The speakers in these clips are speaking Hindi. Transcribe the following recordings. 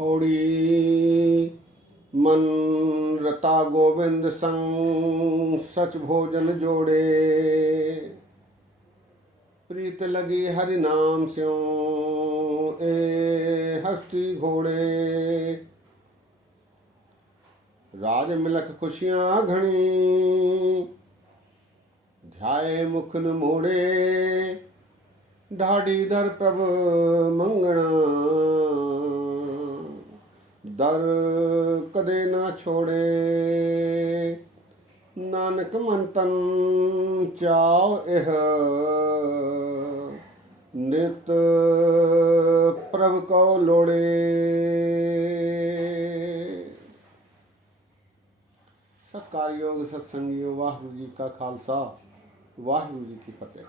पौड़ी मन रता गोविंद संग सच भोजन जोड़े। प्रीत लगी हरि नाम स्यों ए हस्ती घोड़े। राज मिलक खुशियां घनी ध्याए मुख न मोड़े। ढाडी दर प्रभ मंगणा दर कदे ना छोड़े। नानक मन तन चाव एह नित प्रभ को लोड़े। सत्कार योग सत्संगियों, वाहिगुरु जी का खालसा वाहिगुरु जी की फतेह।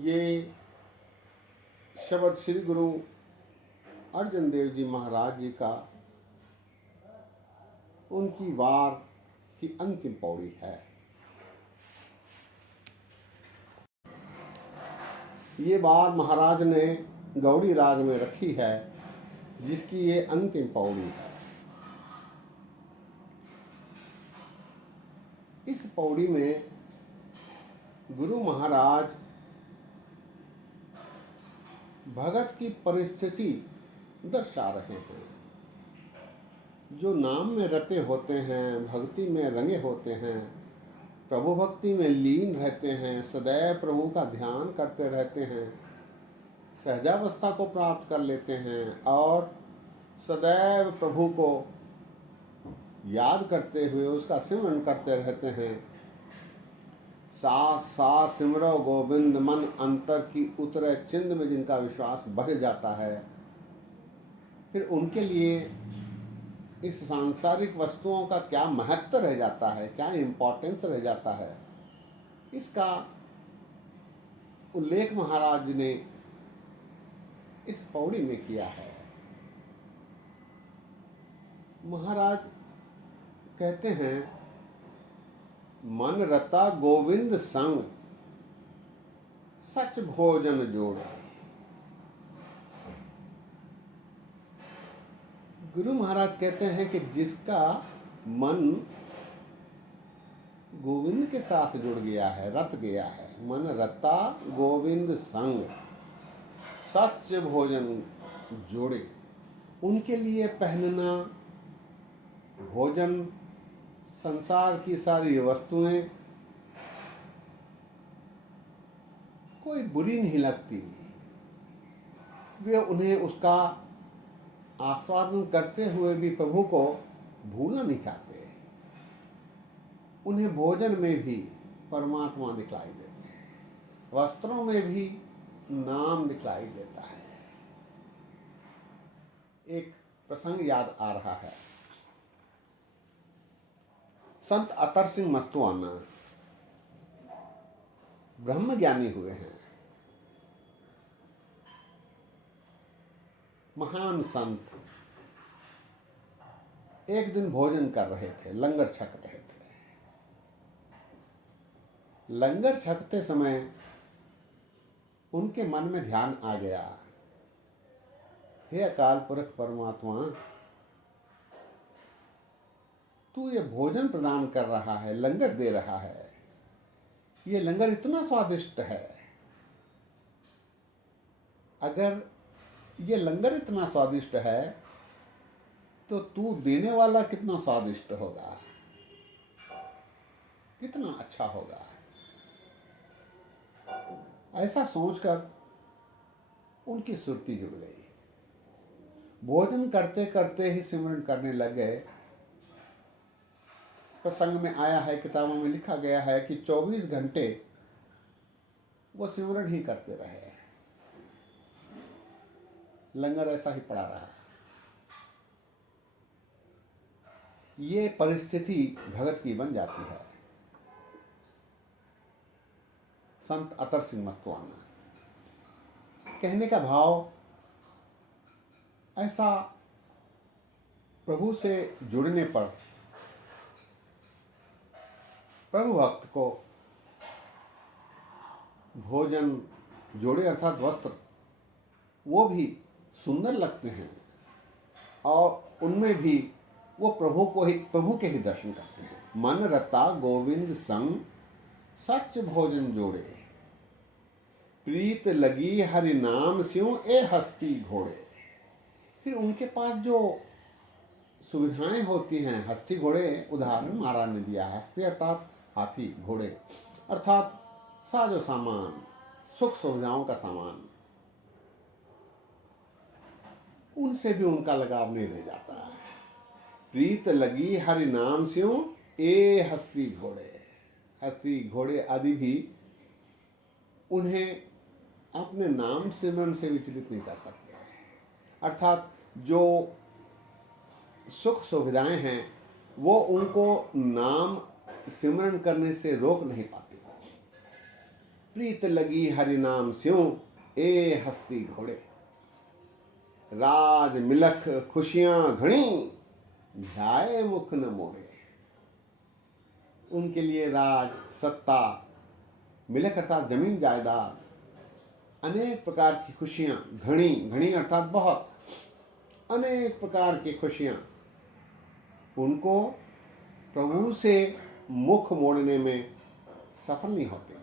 ये शब्द श्री गुरु अर्जन देव जी महाराज जी का उनकी वार की अंतिम पौड़ी है। ये वार महाराज ने गौड़ी राग में रखी है, जिसकी ये अंतिम पौड़ी है। इस पौड़ी में गुरु महाराज भगत की परिस्थिति दर्शा रहे हैं। जो नाम में रते होते हैं, भक्ति में रंगे होते हैं, प्रभु भक्ति में लीन रहते हैं, सदैव प्रभु का ध्यान करते रहते हैं, सहजावस्था को प्राप्त कर लेते हैं और सदैव प्रभु को याद करते हुए उसका सिमरन करते रहते हैं। सास सास सिमरो गोविंद मन अंतर की उतरे चिंद में जिनका विश्वास बढ़ जाता है, फिर उनके लिए इस सांसारिक वस्तुओं का क्या महत्व रह जाता है, क्या इम्पोर्टेंस रह जाता है, इसका उल्लेख महाराज ने इस पौड़ी में किया है। महाराज कहते हैं, मन रता गोविंद संग सच भोजन जोड़े। गुरु महाराज कहते हैं कि जिसका मन गोविंद के साथ जुड़ गया है, रत गया है, मन रता गोविंद संग सच भोजन जोड़े, उनके लिए पहनना, भोजन, संसार की सारी वस्तुएं कोई बुरी नहीं लगती। वे उन्हें उसका आस्वादन करते हुए भी प्रभु को भूलना नहीं चाहते। उन्हें भोजन में भी परमात्मा दिखलाई देते हैं, वस्त्रों में भी नाम दिखलाई देता है। एक प्रसंग याद आ रहा है। संत अतर सिंह मस्तुआना ब्रह्म ज्ञानी हुए हैं, महान संत। एक दिन भोजन कर रहे थे, लंगर छक रहे थे। लंगर छकते समय उनके मन में ध्यान आ गया, हे अकाल पुरख परमात्मा, तू ये भोजन प्रदान कर रहा है, लंगर दे रहा है, ये लंगर इतना स्वादिष्ट है। अगर ये लंगर इतना स्वादिष्ट है तो तू देने वाला कितना स्वादिष्ट होगा, कितना अच्छा होगा। ऐसा सोचकर उनकी सुरती जुड़ गई। भोजन करते करते ही सिमरन करने लग गए। प्रसंग में आया है, किताबों में लिखा गया है कि 24 घंटे वो सिमरन ही करते रहे। लंगर ऐसा ही पड़ा रहा। ये परिस्थिति भगत की बन जाती है। संत अतर सिंह मस्तुआना, कहने का भाव ऐसा, प्रभु से जुड़ने पर प्रभु भक्त को भोजन जोड़े अर्थात वस्त्र, वो भी सुंदर लगते हैं और उनमें भी वो प्रभु के ही दर्शन करते हैं। मन रता गोविंद संग सच भोजन जोड़े, प्रीत लगी हरि नाम स्यों ए हस्ती घोड़े। फिर उनके पास जो सुविधाएं होती हैं, हस्ती घोड़े उदाहरण महाराज ने दिया। हस्ती अर्थात हाथी, घोड़े अर्थात साजो सामान, सुख सुविधाओं का सामान, उनसे भी उनका लगाव नहीं रह जाता है। प्रीत लगी हरि नाम स्यों ए हस्ती घोड़े, हस्ती घोड़े आदि भी उन्हें अपने नाम सिमरन से विचलित नहीं कर सकते। अर्थात जो सुख सुविधाएं हैं वो उनको नाम सिमरन करने से रोक नहीं पाते। प्रीत लगी हरि नाम स्यों ए हस्ती घोड़े, राज मिलख खुशियां घनी ध्याए मुख न मोड़े। उनके लिए राज, सत्ता, मिलख अर्थात जमीन जायदाद, अनेक प्रकार की खुशियां, घनी, घनी अर्थात बहुत, अनेक प्रकार की खुशियां उनको प्रभु से मुख मोड़ने में सफल नहीं होते।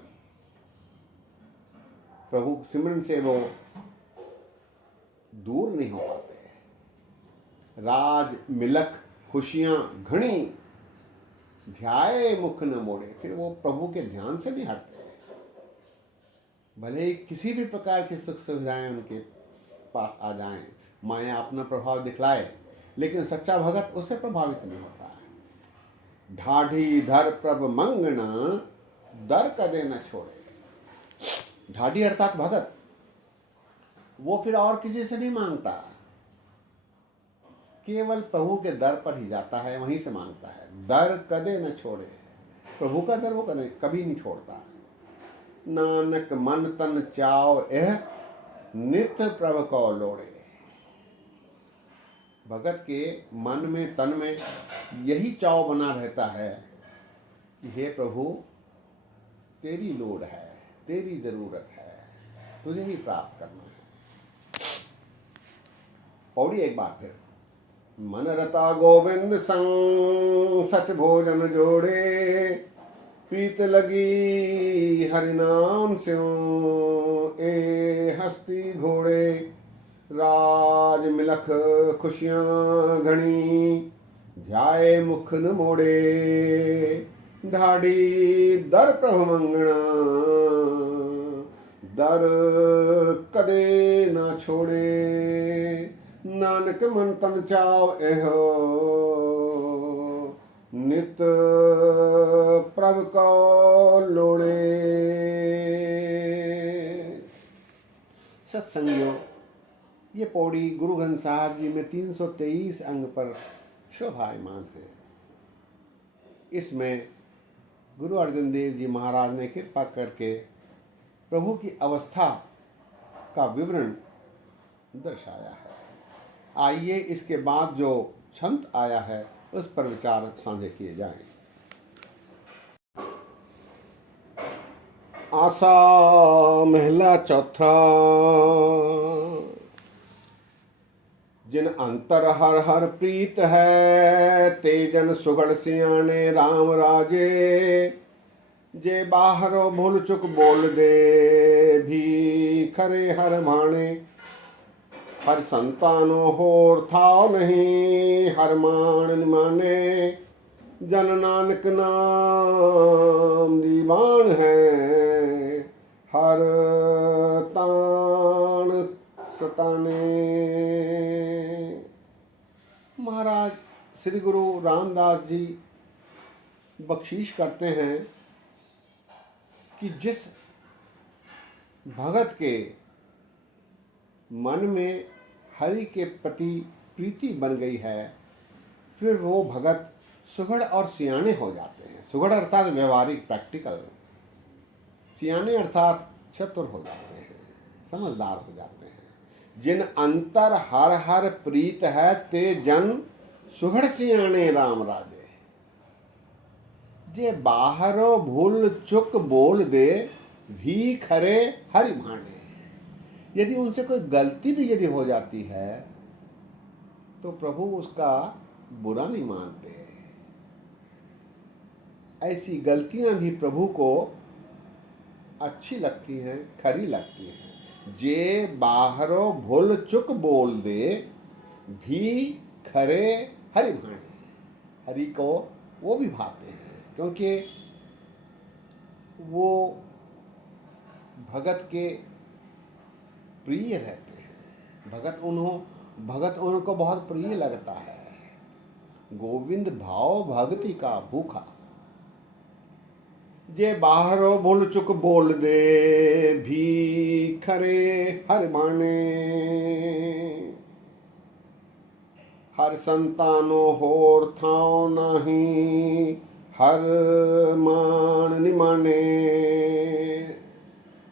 प्रभु सिमरन से वो दूर नहीं हो पाते। राज मिलख खुशियां घनी ध्याए मुख न मोड़े, फिर वो प्रभु के ध्यान से नहीं हटते। भले ही किसी भी प्रकार की सुख सुविधाएं उनके पास आ जाएं, माया अपना प्रभाव दिखलाए, लेकिन सच्चा भगत उससे प्रभावित नहीं होता। ढाढ़ी धर प्रभ मंगना दर कदे न छोड़े। ढाढ़ी अर्थात भगत, वो फिर और किसी से नहीं मांगता, केवल प्रभु के दर पर ही जाता है, वहीं से मांगता है। दर कदे न छोड़े, प्रभु का दर वो कभी नहीं छोड़ता। नानक मन तन चाव एह नित्य प्रभु को लोड़े। भगत के मन में तन में यही चाव बना रहता है कि हे प्रभु तेरी लोड़ है, तेरी जरूरत है, तुझे ही प्राप्त करना है। पौड़ी एक बार फिर। मन रता गोविंद संग सच भोजन जोड़े, प्रीत लगी हरि नाम स्यों ए हस्ती घोड़े, राज मिलख खुशियां घनी ध्याए मुख न मोड़े। ढाढ़ी दर प्रभु मंगना दर कदे ना छोड़े। नानक मन तन चाव एहो नित प्रभु को लोड़े। सत्संगियों, ये पौड़ी गुरु ग्रंथ साहब जी में 323 अंग पर शोभायमान है। इसमें गुरु अर्जन देव जी महाराज ने कृपा करके प्रभु की अवस्था का विवरण दर्शाया है। आइए इसके बाद जो छंद आया है उस पर विचार साझे किए जाएं। आशा महला चौथा। जिन अंतर हर हर प्रीत है, तेजन सुगढ़ सियाने राम राजे। जे बाहरो भूल चुक बोल दे, भी खरे हर भाणे। हर संतानो होर थाव नहीं, हर मान माने। जन नानक नाम दीवान है, हर तान सताने। महाराज श्री गुरु रामदास जी बख्शीश करते हैं कि जिस भगत के मन में हरि के प्रति प्रीति बन गई है, फिर वो भगत सुघड़ और सियाने हो जाते हैं। सुघड़ अर्थात व्यवहारिक, प्रैक्टिकल। सियाने अर्थात चतुर हो जाते हैं, समझदार हो जाते हैं। जिन अंतर हर हर प्रीत है, ते जन सुघड़ सियाने राम राजे। जे बाहरो भूल चुक बोल दे, भी खरे हरि भाणे। यदि उनसे कोई गलती भी यदि हो जाती है तो प्रभु उसका बुरा नहीं मानते। ऐसी गलतियां भी प्रभु को अच्छी लगती हैं, खरी लगती हैं। जे बाहरो भूल चुक बोल दे भी खरे हरि भाणे, हरि को वो भी भाते हैं, क्योंकि वो भगत के प्रिय रहते हैं। भगत उनको बहुत प्रिय लगता है। गोविंद भाव भक्ति का भूखा, जे बाहरो भूल चुक बोल दे भी खरे हर माने, हर संतानो होर थाओ नहीं हर मान निमाने।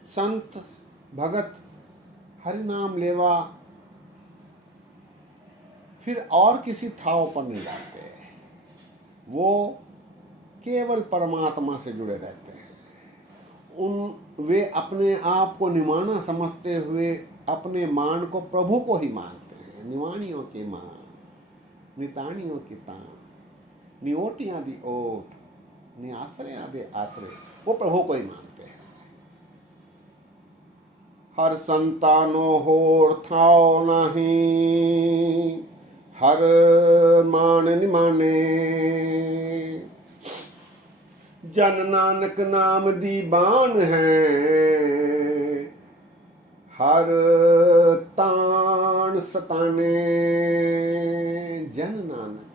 संत भगत हरि नाम लेवा फिर और किसी ठाव पर नहीं जाते, वो केवल परमात्मा से जुड़े रहते हैं। वे अपने आप को निमाना समझते हुए अपने मान को प्रभु को ही मानते हैं। निवाणियों के मान, निताणियों की तान, निओटियां दी ओट, निआश्रया दे आश्रय, वो प्रभु को ही मानते हैं। हर संतानो होर थाओ नहीं हर मान निमाने, जन नानक नाम दीवान है हर तान सताने। जन नानक,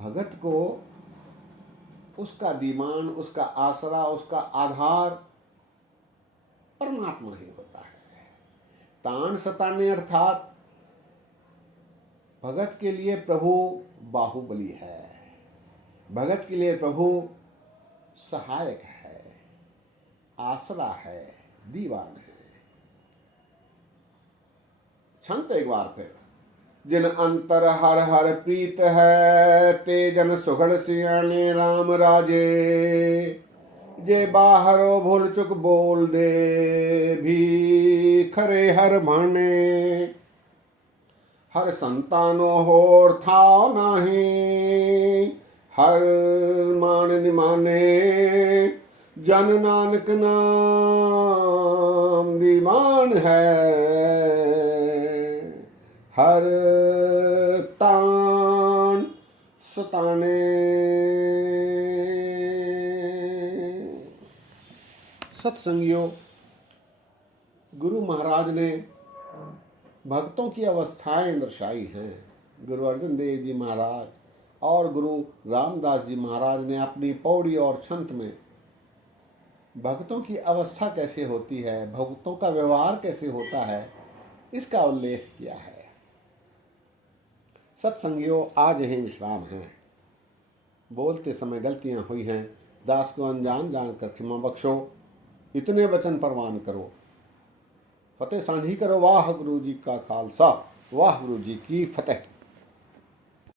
भगत को उसका दीवान, उसका आसरा, उसका आधार परमात्मा ही होता है। तान सताने अर्थात भगत के लिए प्रभु बाहुबली है, भगत के लिए प्रभु सहायक है, आसरा है, दीवान है। छंत एक बार फिर, जिन अंतर हर हर प्रीत है ते जन सुघड़ सियाने राम राजे, जे बाहरो भूल चुक बोल दे भी खरे हर भाने, हर संतानो होर थाओ नाही हर मान निमाने, जन नानक नाम दीवान है हर तान सताने। सत्संगियों, गुरु महाराज ने भक्तों की अवस्थाएं दर्शाई हैं। गुरु अर्जन देव जी महाराज और गुरु रामदास जी महाराज ने अपनी पौड़ी और छंत में भक्तों की अवस्था कैसे होती है, भक्तों का व्यवहार कैसे होता है, इसका उल्लेख किया है। सत्संगियों, आज यही विश्राम है। बोलते समय गलतियां हुई हैं, दास को अनजान जानकर क्षमा बख्शो। इतने वचन परवान करो, फतेह सांझी करो। वाह गुरु जी का खालसा, वाह गुरु जी की फतेह।